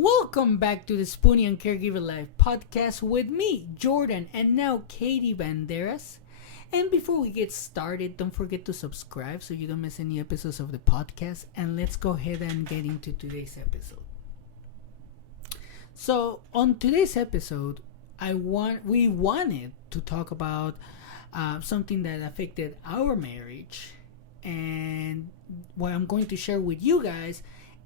Welcome back to the Spoonie and Caregiver Live podcast with me, Jordan, and now Katie Banderas. And before we get started, don't forget to subscribe so you don't miss any episodes of the podcast. And let's go ahead and get into today's episode. So, on today's episode, we wanted to talk about something that affected our marriage, and what I'm going to share with you guys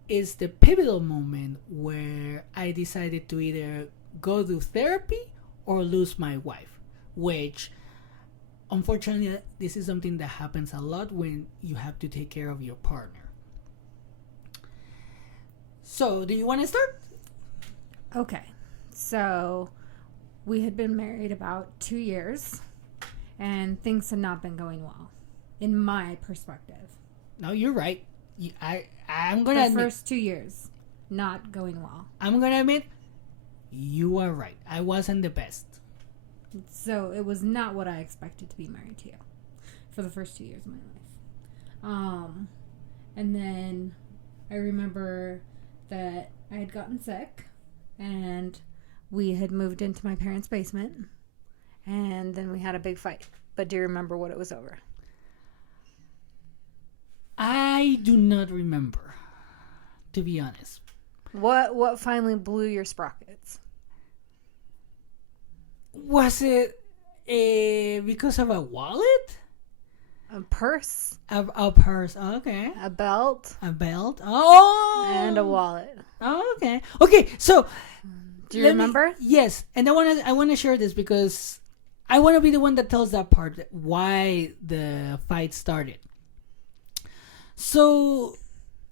is the pivotal moment where I decided to either go to therapy or lose my wife, which unfortunately this is something that happens a lot when you have to take care of your partner. So, do you want to start? Okay, so we had been married about 2 years and things had not been going well in my perspective. No, you're right. I'm gonna admit, first 2 years not going well. I'm gonna admit you are right. I wasn't the best. So it was not what I expected to be married to you for the first 2 years of my life. And then I remember that I had gotten sick and we had moved into my parents' basement, and then we had a big fight. But do you remember what it was over? I do not remember, to be honest. What finally blew your sprockets? Was it because of a wallet? A purse. A purse. Oh, okay. A belt. A belt. Oh. And a wallet. Oh, okay. Okay. So, do you remember? Yes, and I wanna share this because I wanna be the one that tells that part, why the fight started. So,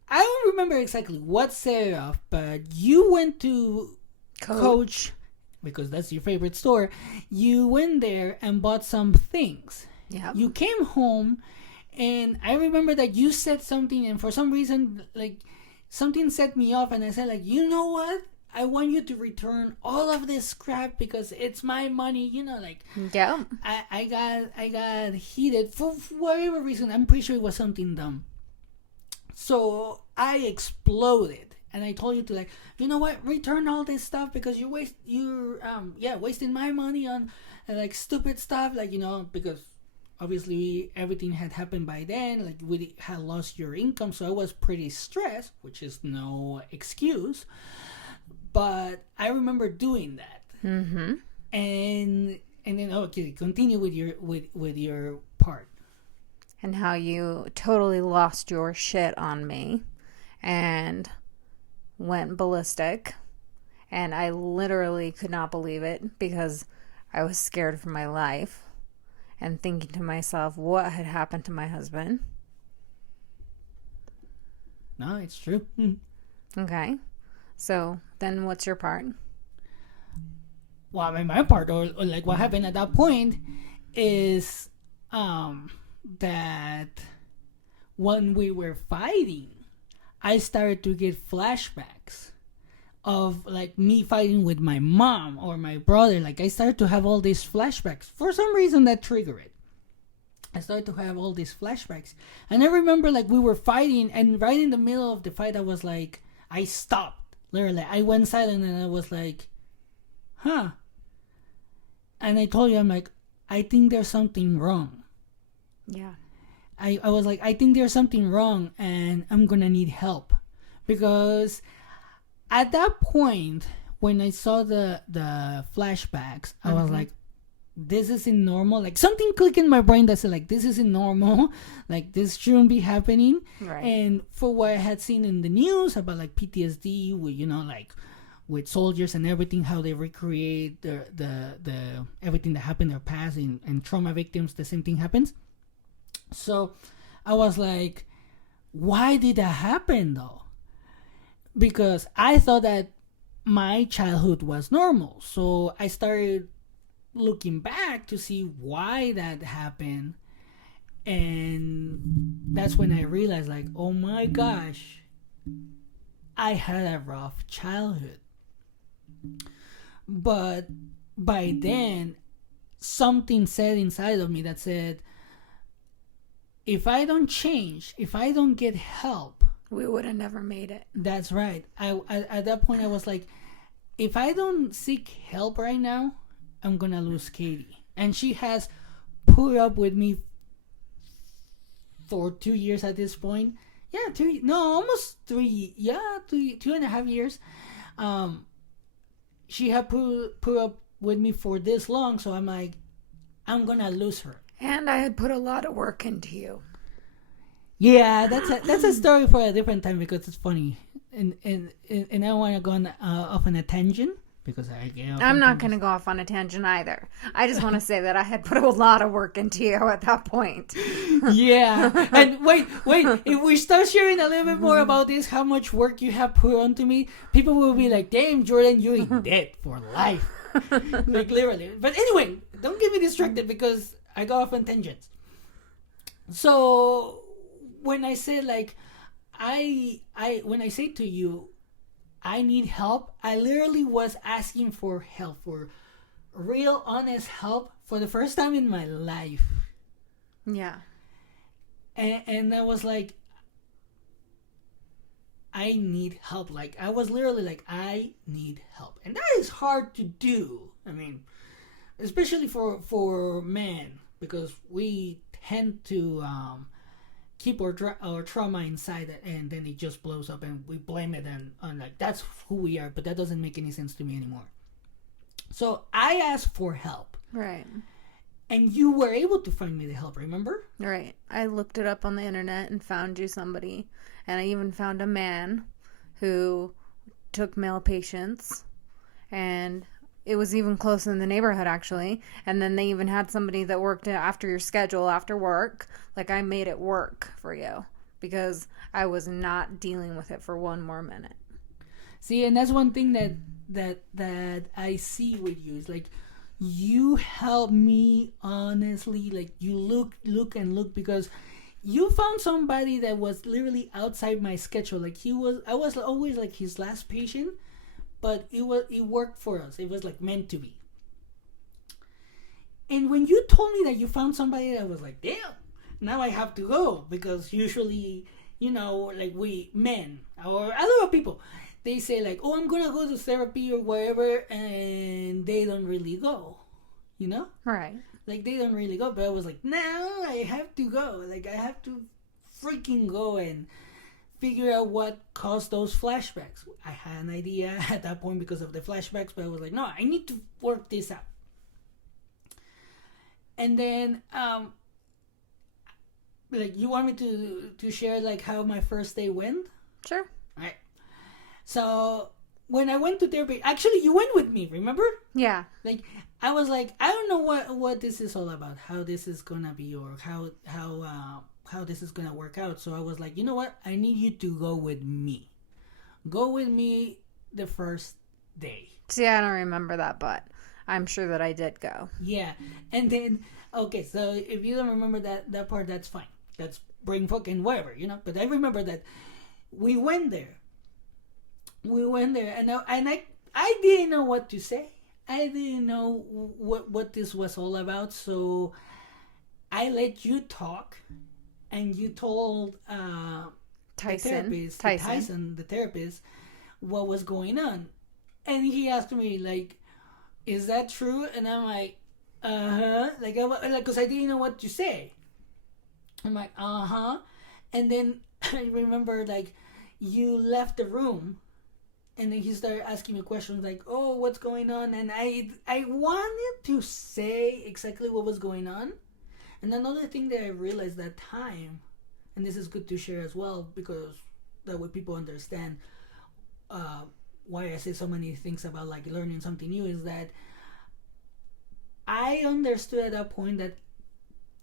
I don't remember exactly what set it off, but you went to Coach, because that's your favorite store. You went there and bought some things. Yeah. You came home, and I remember that you said something, and for some reason, like, something set me off, and I said, like, you know what? I want you to return all of this crap because it's my money, like. Yeah. I got heated for whatever reason. I'm pretty sure it was something dumb. So I exploded, and I told you to, like, you know what? Return all this stuff because you're wasting my money on like stupid stuff, like, because obviously everything had happened by then. Like, we had lost your income, so I was pretty stressed, which is no excuse. But I remember doing that. Mm-hmm. And then okay, continue with your part. And how you totally lost your shit on me and went ballistic. And I literally could not believe it because I was scared for my life and thinking to myself, what had happened to my husband? No, it's true. Okay. So then what's your part? Well, I mean, my part, or like what happened at that point is that when we were fighting, I started to get flashbacks of like me fighting with my mom or my brother. Like, I started to have all these flashbacks. For some reason that triggered it. I started to have all these flashbacks. And I remember, like, we were fighting, and right in the middle of the fight, I was like, I stopped. Literally, I went silent, and I was like, huh. And I told you, I'm like, I think there's something wrong. Yeah. I was like, I think there's something wrong, and I'm gonna need help. Because at that point, when I saw the flashbacks, I was like, this isn't normal. Like, something clicked in my brain that said, like, this isn't normal. Like, this shouldn't be happening. Right. And for what I had seen in the news about, like, PTSD, with, like, with soldiers and everything, how they recreate the everything that happened in their past, and trauma victims, the same thing happens. So I was like, why did that happen, though? Because I thought that my childhood was normal. So I started looking back to see why that happened, and that's when I realized, like, oh my gosh, I had a rough childhood. But by then, something said inside of me that said, if I don't change, if I don't get help, we would have never made it. That's right. At that point, I was like, if I don't seek help right now, I'm gonna lose Katie. And she has put up with me for 2 years at this point. Yeah, almost 3. Yeah, 2.5 years. She had put up with me for this long, so I'm like, I'm gonna lose her. And I had put a lot of work into you. Yeah, that's a story for a different time because it's funny, and I don't want to go off on a tangent because I'm not going to go off on a tangent either. I just want to say that I had put a lot of work into you at that point. Yeah, and wait, if we start sharing a little bit more about this, how much work you have put onto me, people will be like, "Damn, Jordan, you're in debt for life," like literally. But anyway, don't get me distracted because I go off on tangents. So when I say like, when I say to you, I need help, I literally was asking for help, for real, honest help for the first time in my life. Yeah. And I was like, I need help. Like, I was literally like, I need help. And that is hard to do. I mean, especially for men, because we tend to keep our trauma inside, and then it just blows up and we blame it on like, that's who we are, but that doesn't make any sense to me anymore. So I asked for help. Right. And you were able to find me the help, remember? Right. I looked it up on the internet and found you somebody. And I even found a man who took male patients. And it was even close in the neighborhood, actually. And then they even had somebody that worked after your schedule, after work. Like, I made it work for you because I was not dealing with it for one more minute. See, and that's one thing that I see with you. Is like, you help me honestly. Like, you look because you found somebody that was literally outside my schedule. Like, I was always like his last patient, but it worked for us. It was like meant to be. And when you told me that you found somebody, that was like, damn, now I have to go, because usually, like, we men or a lot of people, they say like, oh, I'm gonna go to therapy or wherever, and they don't really go, Right. Like, they don't really go. But I was like, no, I have to go. Like, I have to freaking go and figure out what caused those flashbacks. I had an idea at that point because of the flashbacks, but I was like, no, I need to work this out. And then, like, you want me to share like how my first day went? Sure. All right. So when I went to therapy, actually, you went with me. Remember? Yeah. Like, I was like, I don't know what this is all about, how this is gonna be, or how this is gonna work out. So I was like, you know what? I need you to go with me. Go with me the first day. See, I don't remember that, but I'm sure that I did go. Yeah. And then, okay, so if you don't remember that part, that's fine. That's brain fucking whatever, But I remember that we went there. And I didn't know what to say. I didn't know what this was all about. So I let you talk, and you told Tyson, the therapist, what was going on. And he asked me, like, is that true? And I'm like, uh-huh. Like, because I didn't know what to say. I'm like, uh-huh. And then I remember, like, you left the room, and then he started asking me questions like, oh, what's going on? And I wanted to say exactly what was going on. And another thing that I realized that time, and this is good to share as well, because that way people understand why I say so many things about like learning something new, is that I understood at that point that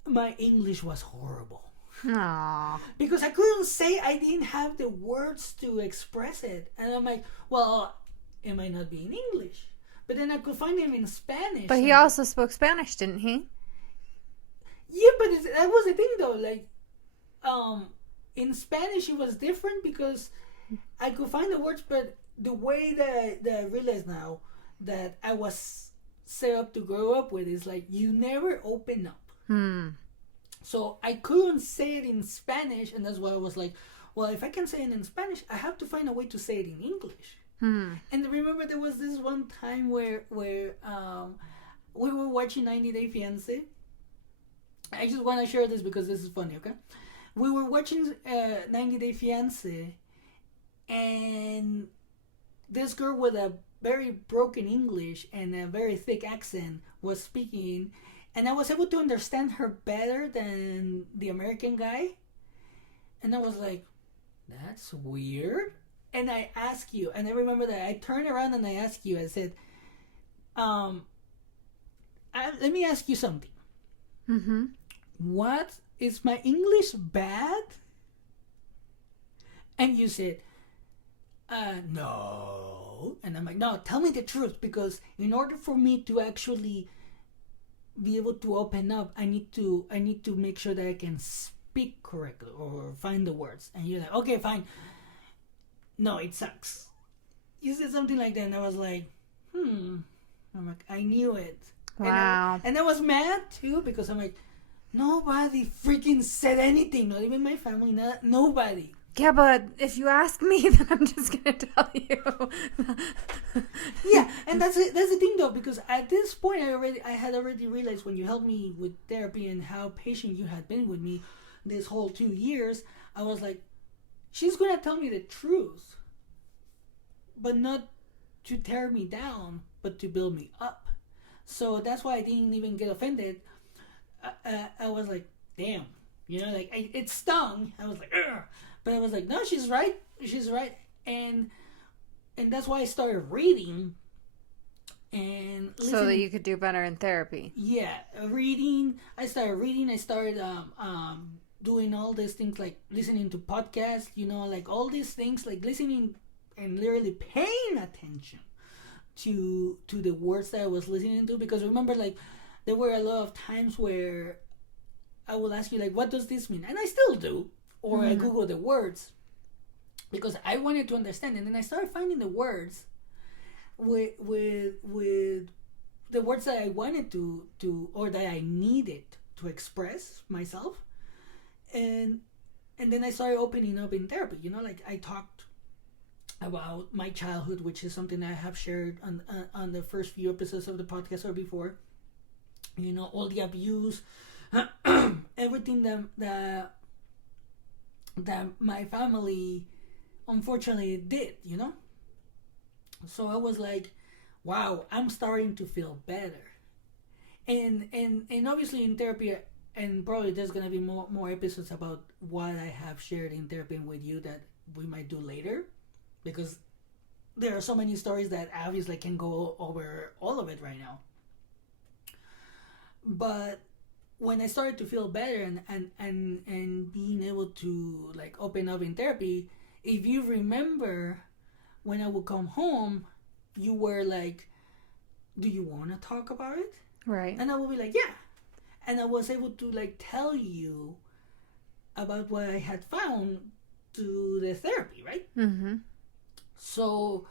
my English was horrible. Aww. Because I couldn't say, I didn't have the words to express it. And I'm like, well, it might not be in English. But then I could find him in Spanish. But he also spoke Spanish, didn't he? Yeah, but that was the thing though. Like, in Spanish it was different because I could find the words, but the way that I realize now that I was set up to grow up with is like, you never open up. So I couldn't say it in Spanish, and that's why I was like, well, if I can say it in Spanish, I have to find a way to say it in English. And remember, there was this one time where we were watching 90 Day Fiancé. I just want to share this because this is funny, okay? We were watching 90 Day Fiancé, and this girl with a very broken English and a very thick accent was speaking, and I was able to understand her better than the American guy. And I was like, that's weird. And I asked you, and I remember that I turned around and I asked you, I said, let me ask you something. What, is my English bad? And you said, no. And I'm like, no, tell me the truth, because in order for me to actually be able to open up, I need to make sure that I can speak correctly or find the words. And you're like, okay, fine. No, it sucks. You said something like that, and I was like, I'm like, I knew it. Wow. And I was mad too, because I'm like, nobody freaking said anything. Not even my family. Nobody. Yeah, but if you ask me, then I'm just gonna tell you. Yeah, and that's it. That's the thing, though, because at this point, I had already realized, when you helped me with therapy and how patient you had been with me this whole 2 years, I was like, she's gonna tell me the truth, but not to tear me down, but to build me up. So that's why I didn't even get offended. I was like, damn, like it stung. I was like, ugh. But I was like, no, she's right, and that's why I started reading and listening. So that you could do better in therapy. Yeah, reading. I started reading. I started doing all these things, like listening to podcasts. Like all these things, like listening and literally paying attention to the words that I was listening to. Because remember, like, there were a lot of times where I would ask you, like, what does this mean? And I still do. Or I Google the words, because I wanted to understand. And then I started finding the words with the words that I wanted to or that I needed to express myself. And then I started opening up in therapy. Like, I talked about my childhood, which is something I have shared on the first few episodes of the podcast or before. All the abuse, everything that my family unfortunately did. So I was like, wow, I'm starting to feel better. And obviously in therapy, and probably there's gonna be more episodes about what I have shared in therapy with you that we might do later, because there are so many stories that obviously can go over all of it right now. But when I started to feel better and being able to, like, open up in therapy, if you remember, when I would come home, you were like, do you want to talk about it? Right. And I would be like, yeah. And I was able to, like, tell you about what I had found through the therapy, right? So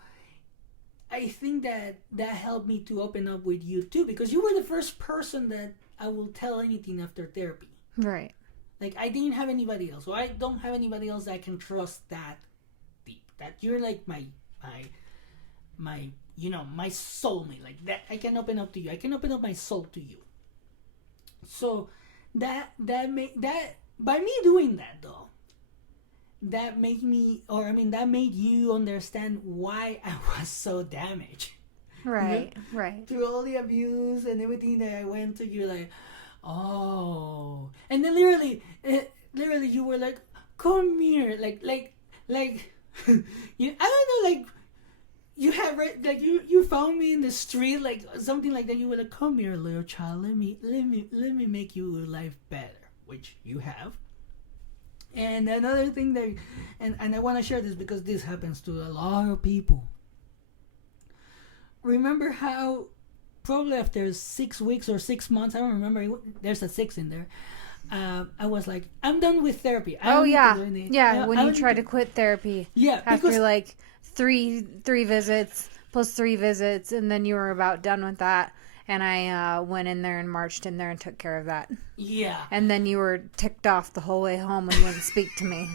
I think that helped me to open up with you too, because you were the first person that I will tell anything after therapy. Right. Like, I didn't have anybody else. So I don't have anybody else that I can trust that deep. That you're like my my soulmate. Like, that I can open up to you. I can open up my soul to you. So that by me doing that, though, that made you understand why I was so damaged. Right, right. Through all the abuse and everything that I went through, you're like, oh. And then literally you were like, come here. Like, you, I don't know, like, you have, like, you found me in the street, like, something like that. You were like, come here, little child. Let me make your life better, which you have. And another thing that, and I want to share this because this happens to a lot of people. Remember how probably after 6 weeks or 6 months, I don't remember, there's a 6 in there, I was like, I'm done with therapy. When you try to quit therapy. Yeah. After like three visits plus 3 visits, and then you were about done with that. And I went in there and marched in there and took care of that. Yeah. And then you were ticked off the whole way home and wouldn't speak to me.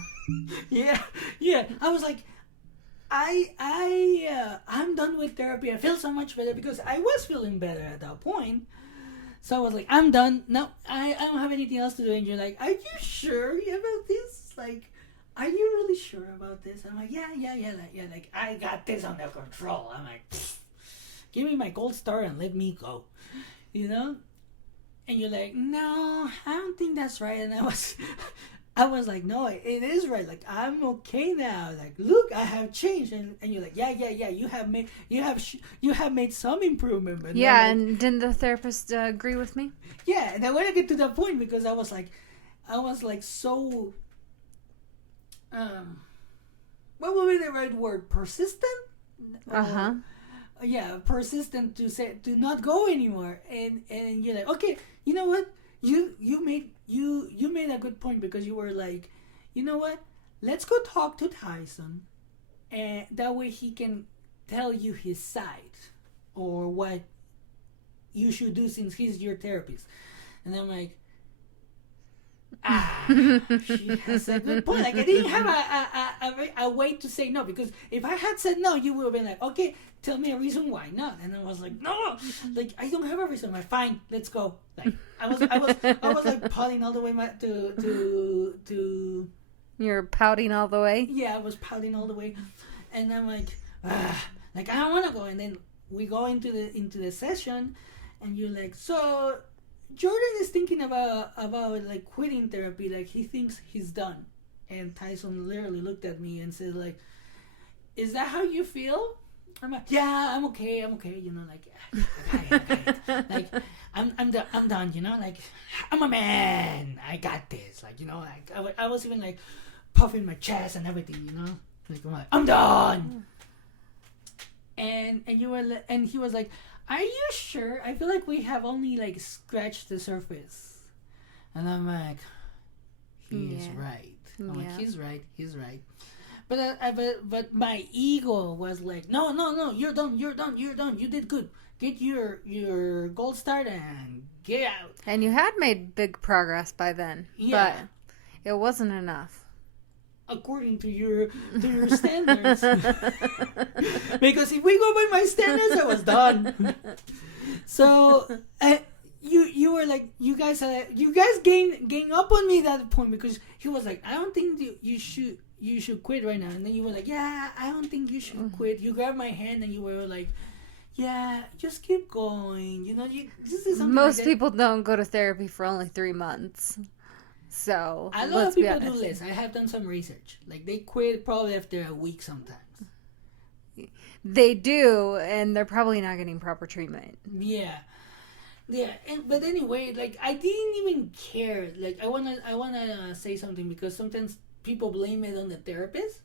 Yeah. I was like, I'm done with therapy. I feel so much better because I was feeling better at that point. So I was like, I'm done. No, I don't have anything else to do. And you're like, are you sure about this? Like, are you really sure about this? I'm like, yeah. Like, I got this under control. I'm like, give me my gold star and let me go. You know? And you're like, no, I don't think that's right. And I was like, no, it is right. Like, I'm okay now. Like, look, I have changed. And you're like, yeah. You have made some improvement. But yeah, like, and didn't the therapist agree with me? Yeah, and I want to get to that point because I was like so. What would be the right word? Persistent. Yeah, persistent to not go anymore. And you're like, okay, you know what? You made a good point because you were like, you know what? Let's go talk to Tyson, and that way he can tell you his side or what you should do since he's your therapist. And I'm like, she has a good point. Like, I didn't have a way to say no, because if I had said no, you would have been like, okay, tell me a reason why not. And I was like, no, like, I don't have a reason. Like, fine, let's go. Like, I was like pouting all the way to. You're pouting all the way. Yeah, I was pouting all the way, and I'm like, like, I don't want to go. And then we go into the session, and you're like, so Jordan is thinking about like quitting therapy. Like, he thinks he's done. And Tyson literally looked at me and said, like, is that how you feel? I'm like, yeah, I'm okay. You know, like, I got it. Like, I'm done. You know, like, I'm a man. I got this. Like, you know, like I was even like puffing my chest and everything. You know, like, I'm done. And he was like, are you sure? I feel like we have only like scratched the surface. And I'm like, he's right. I'm like, he's right. But my ego was like, no, you're done. You did good. Get your gold star and get out. And you had made big progress by then. Yeah. But it wasn't enough. According to your standards. Because if we go by my standards, I was done. So you were like, you guys gang up on me at that point, because he was like, I don't think you should quit right now. And then you were like, yeah, I don't think you should quit. You grabbed my hand and you were like, yeah, just keep going. You know, this is something. Most people don't go to therapy for only 3 months. So a lot of people do less. I have done some research. Like, they quit probably after a week sometimes. They do, and they're probably not getting proper treatment. Yeah. But anyway, like, I didn't even care. Like, I wanna say something, because sometimes people blame it on the therapist.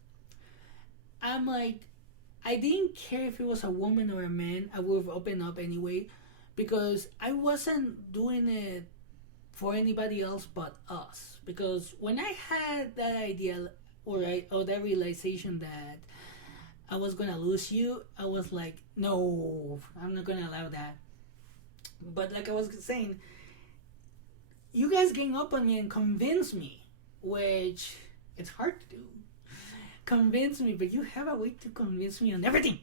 I'm like, I didn't care if it was a woman or a man. I would have opened up anyway, because I wasn't doing it for anybody else but us. Because when I had that idea or that realization that I was gonna lose you, I was like, no, I'm not gonna allow that. But like I was saying, you guys gang up on me and convince me, which it's hard to do. Convince me, but you have a way to convince me on everything.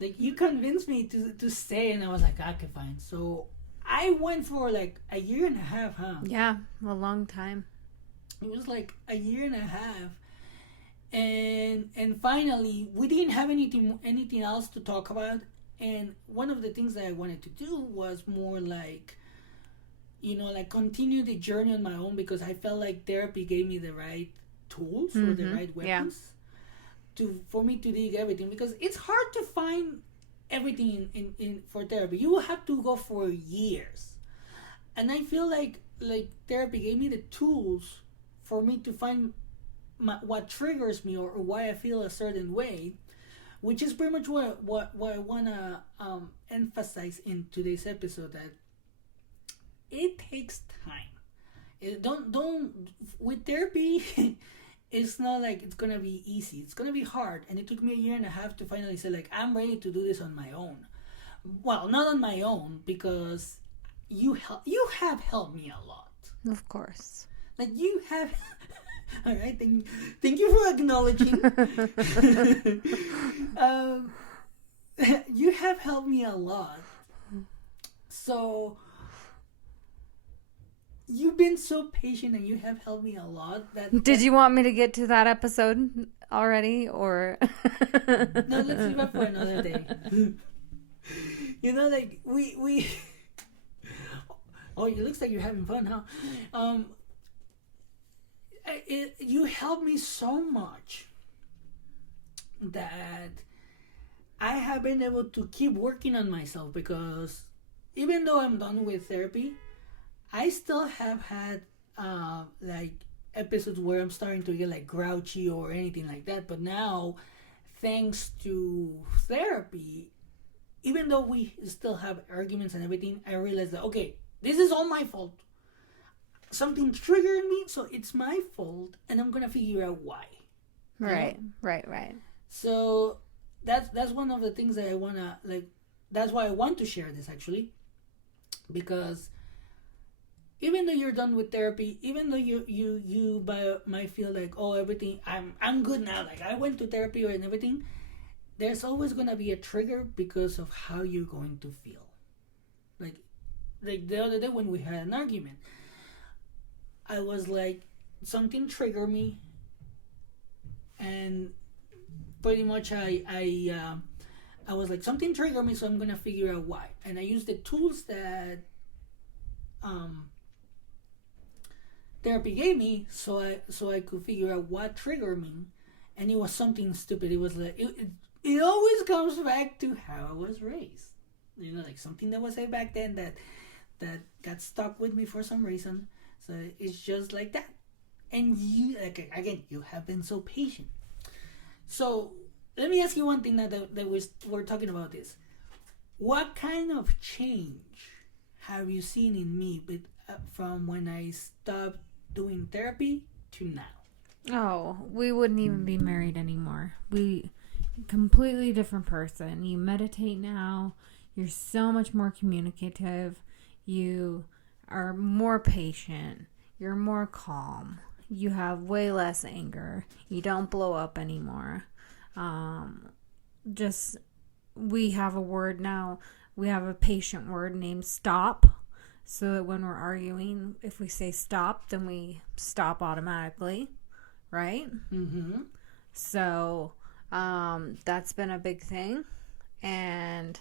Like, you convinced me to stay, and I was like, okay, fine. So I went for like a year and a half, huh? Yeah, a long time. It was like a year and a half, and finally we didn't have anything else to talk about. And one of the things that I wanted to do was more like, you know, like, continue the journey on my own, because I felt like therapy gave me the right tools or the right weapons for me to dig everything, because it's hard to find everything in for therapy. You will have to go for years, and I feel like therapy gave me the tools for me to find what triggers me, or why I feel a certain way, which is pretty much what I want to emphasize in today's episode, that it takes time. Don't with therapy. It's not like it's gonna be easy. It's gonna be hard, and it took me a year and a half to finally say, like, I'm ready to do this on my own. well, not on my own, because you have helped me a lot. Of course. Like you have. All right, thank you for acknowledging. um, you have helped me a lot. So you've been so patient, and you have helped me a lot. Did you want me to get to that episode already, or? No, let's leave it for another day. Like we. Oh, it looks like you're having fun, huh? You helped me so much that I have been able to keep working on myself, because even though I'm done with therapy, I still have had like episodes where I'm starting to get like grouchy or anything like that. But now, thanks to therapy, even though we still have arguments and everything, I realized that, okay, this is all my fault. Something triggered me, so it's my fault, and I'm gonna figure out why. Right, right. So that's one of the things that I wanna like. That's why I want to share this, actually, because even though you're done with therapy, even though you might feel like, oh, everything, I'm good now, like I went to therapy and everything, there's always gonna be a trigger because of how you're going to feel. Like the other day when we had an argument, I was like, something triggered me, and pretty much I was like, something triggered me, so I'm gonna figure out why. And I used the tools that therapy gave me, so I could figure out what triggered me. And it was something stupid. It was like it always comes back to how I was raised. Like something that was said back then that got stuck with me for some reason. So it's just like that. And you, like, again, you have been so patient. So let me ask you one thing that we're talking about this. What kind of change have you seen in me from when I stopped doing therapy to now? Oh, we wouldn't even be married anymore. We completely different person. You meditate now. You're so much more communicative. You are more patient. You're more calm. You have way less anger. You don't blow up anymore. We have a word now. We have a patient word named stop. So that when we're arguing, if we say stop, then we stop automatically. Right? Mm-hmm. So, that's been a big thing. And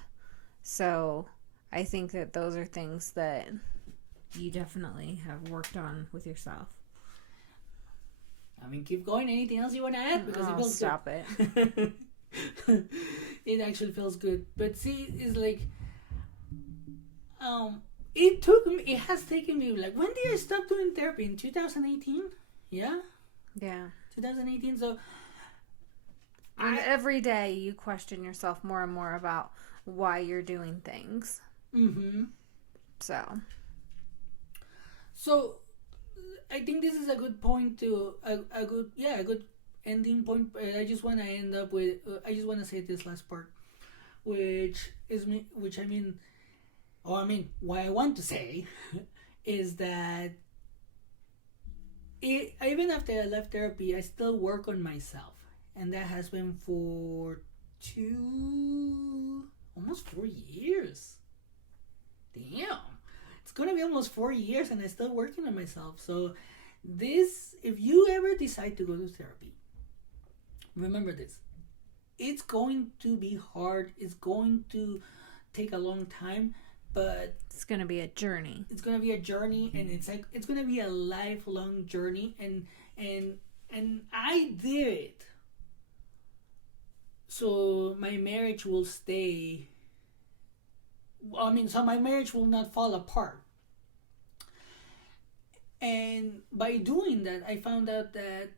so I think that those are things that you definitely have worked on with yourself. I mean, keep going. Anything else you want to add? Because it feels stop good. It. It actually feels good. But see, it's like, it has taken me, like, when did I stop doing therapy? In 2018? Yeah? Yeah. 2018. So and every day you question yourself more and more about why you're doing things. Mm-hmm. So I think this is a good point to a good ending point. I just want to end up with I just want to say this last part, what I want to say is that even after I left therapy, I still work on myself, and that has been for almost 4 years. Damn, it's gonna be almost 4 years, and I'm still working on myself. So if you ever decide to go to therapy, remember this: it's going to be hard. It's going to take a long time, but it's going to be a journey. It's going to be a journey, and it's going to be a lifelong journey, and I did it. So my marriage will stay. So my marriage will not fall apart. And by doing that, I found out that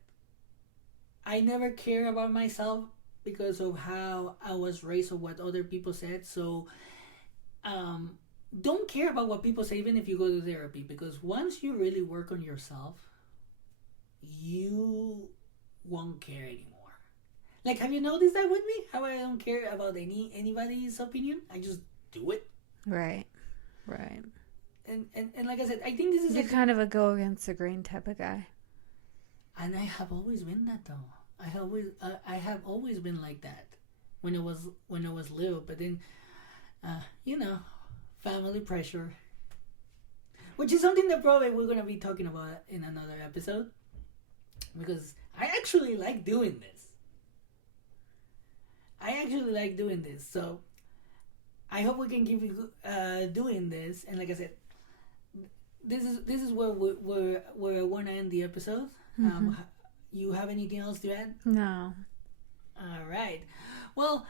I never care about myself because of how I was raised or what other people said. So, don't care about what people say, even if you go to therapy, because once you really work on yourself, you won't care anymore. Like, have you noticed that with me? How I don't care about anybody's opinion? I just do it. Right. And like I said, I think this is You're kind of a go against the grain type of guy. and I have always been that though. I have always been like that when I was little. But then, you know, family pressure, which is something that probably we're gonna be talking about in another episode, because I actually like doing this. So I hope we can keep doing this. And like I said, this is where I want to end the episode. You have anything else to add? No. All right. Well,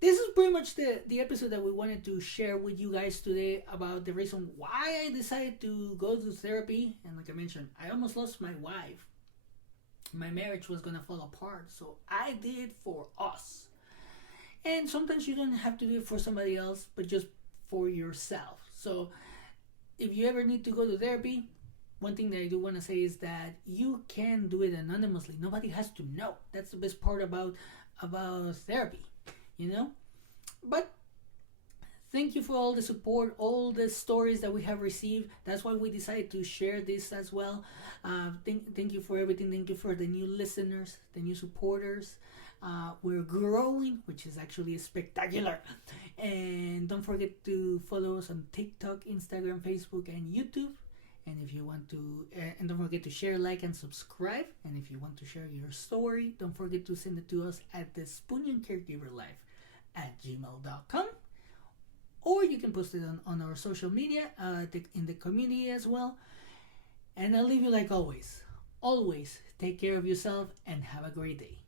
this is pretty much the episode that we wanted to share with you guys today about the reason why I decided to go to therapy. And like I mentioned, I almost lost my wife. My marriage was gonna fall apart, so I did it for us. And sometimes you don't have to do it for somebody else, but just for yourself. So if you ever need to go to therapy, one thing that I do want to say is that you can do it anonymously. Nobody has to know. That's the best part about therapy, you know? But thank you for all the support, all the stories that we have received. That's why we decided to share this as well. Thank you for everything. Thank you for the new listeners, the new supporters. We're growing, which is actually spectacular. And don't forget to follow us on TikTok, Instagram, Facebook, and YouTube. And if you want to, and don't forget to share, like, and subscribe. And if you want to share your story, don't forget to send it to us at the Spoonie Caregiver Life at gmail.com. Or you can post it on our social media, in the community as well. And I'll leave you like always. Always take care of yourself and have a great day.